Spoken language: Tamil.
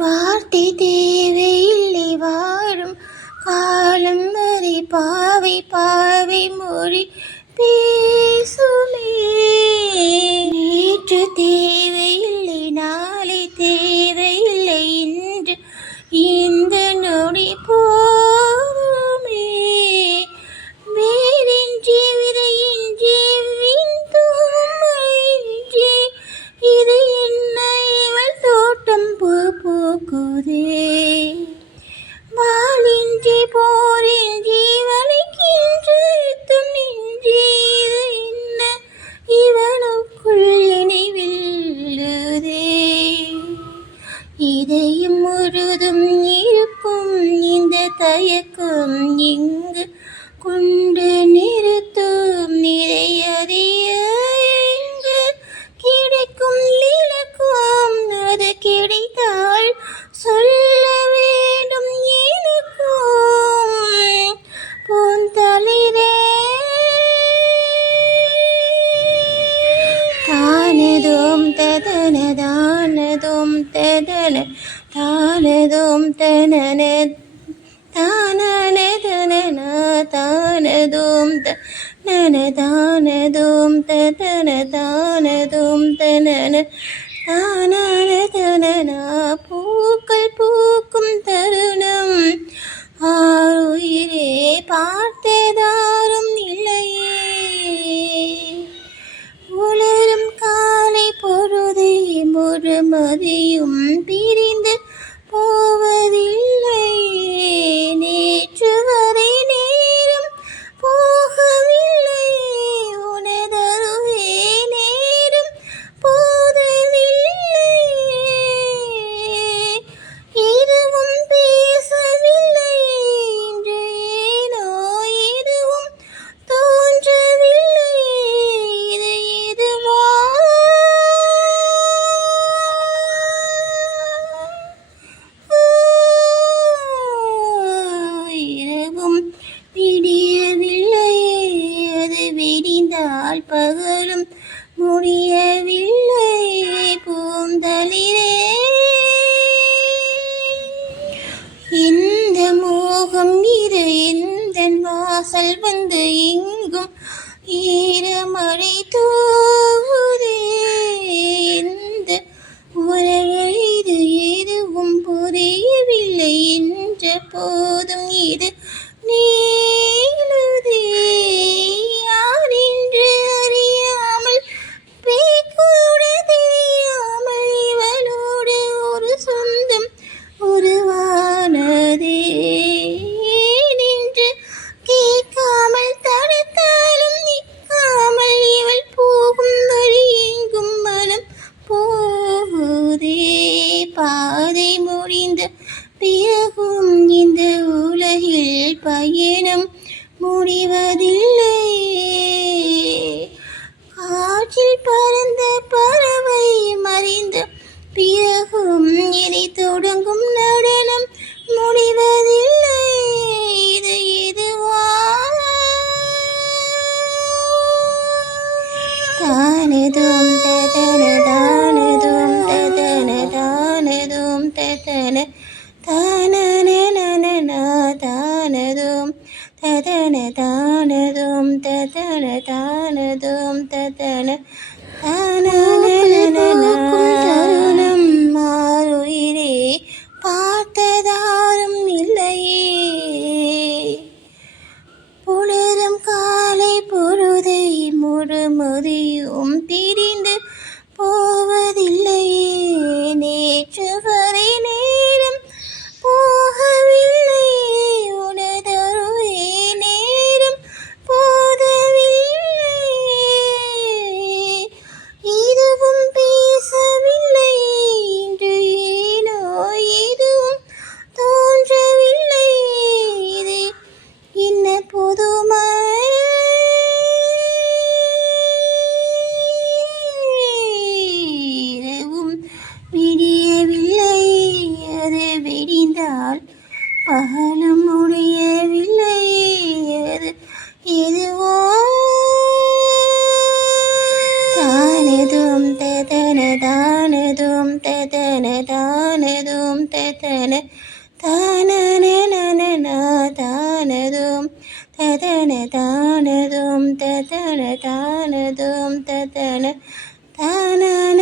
வார்த்தை தேவையில்லை வாழும் காலம் வரை பாவை பாவை மொழி பேசுமே. நேற்று தேவையில்லை நாளை தேவையில்லை இன்று இந்த நொடி போதுமே. வேறின்றி விதையின்றி விண்தூமலின்றி இது என்ன இவள் தோட்டம் பூ பூக்குதே. வாளின்றி போரின்றி வளைக்கின்ற யுத்தம் நின்றி இது என்ன இவனுக்குள் நினைவில்லுதே. இதையும் முழுதும் இருக்கும் இந்த தயக்கம் இங்கு கொண்டு நிறுத்தும் நிறையறிய எங்கு கிடைக்கும் இலக்கம் அது கிடைத்தால் சொல்ல வேண்டும் எனக்கும் பூந்தளிரே. தானதும் ததன தானதும் ததன தானதும் தனன தானனதனன தானதும் தனன தானதும் ததன தானதும் தனன தானனதனன. பூக்கள் பூக்கும் தருணம் ஆருயிரே பார்த்ததாரும் இல்லையே. உலரும் காலை பொழுதை முழுமதியும் பிரிந்து போவதில்லை. நேற்று வரை நேரம் போகவில்லை உனதருவே நேரம் போதவில்லை. எதுவும் பேசவில்லை இன்று ஏனோ எதுவும் தோன்றவில்லை. இது எதுவா இரவும் விடியவில்லை அது விடிந்தால் பகலும் முடியவில்லை பூந்தளிரே. இந்த மோகம் இது எந்த வாசல் வந்து எங்கும் ஈரமழை தூவுதே. இந்த உறவு இது எதுவும் புரியவில்லை என்ற போதும் இது நீளுதே. யார் என்று அறியாமல் பேக்கூட தெரியாமல் இவளோடு ஒரு சொந்தம் உருவானதே. நின்று கேட்காமல் தடுத்தாலும் நிற்காமல் இவள் போகும் வழி எங்கும் மனம் போகுதே. பாதை முடிந்த பிறகும் இந்த உலகில் பயணம் முடிவதில்லை. காற்றில் பறந்த பறவை மறைந்த பிறகும் இனி தொடங்கும் நடனம் முடிவதில்லை. இது எதுவா தானதும் ததன தானதும் ததன தானதும் ததன தானனனன தானதும் ததன தானதும் ததன தானதும் ததன தானனனன தருணம் ஆருயிரே பார்த்ததாரும் இல்லையே. புலரும் காலை பொழுதை முழுமதியும் பிரிந்து போவதில்லையே. நேற்று வரை நேரம் போகவில்லை உனதருவே நேரம் போதவில்லை. எதுவும் பேசவில்லை இன்று ஏனோ எதுவும் தோன்றவில்லை. இது என்ன புதுமை இரவும் விடியவில்லை அது விடிந்தால் பகலும் முடியவில்லை. அது எதுவோ தானதும் ததன தான தானதும் ததன தானதும் ததன தானன தானதும் ததன தானதும் ததன தானதும் ததன தானன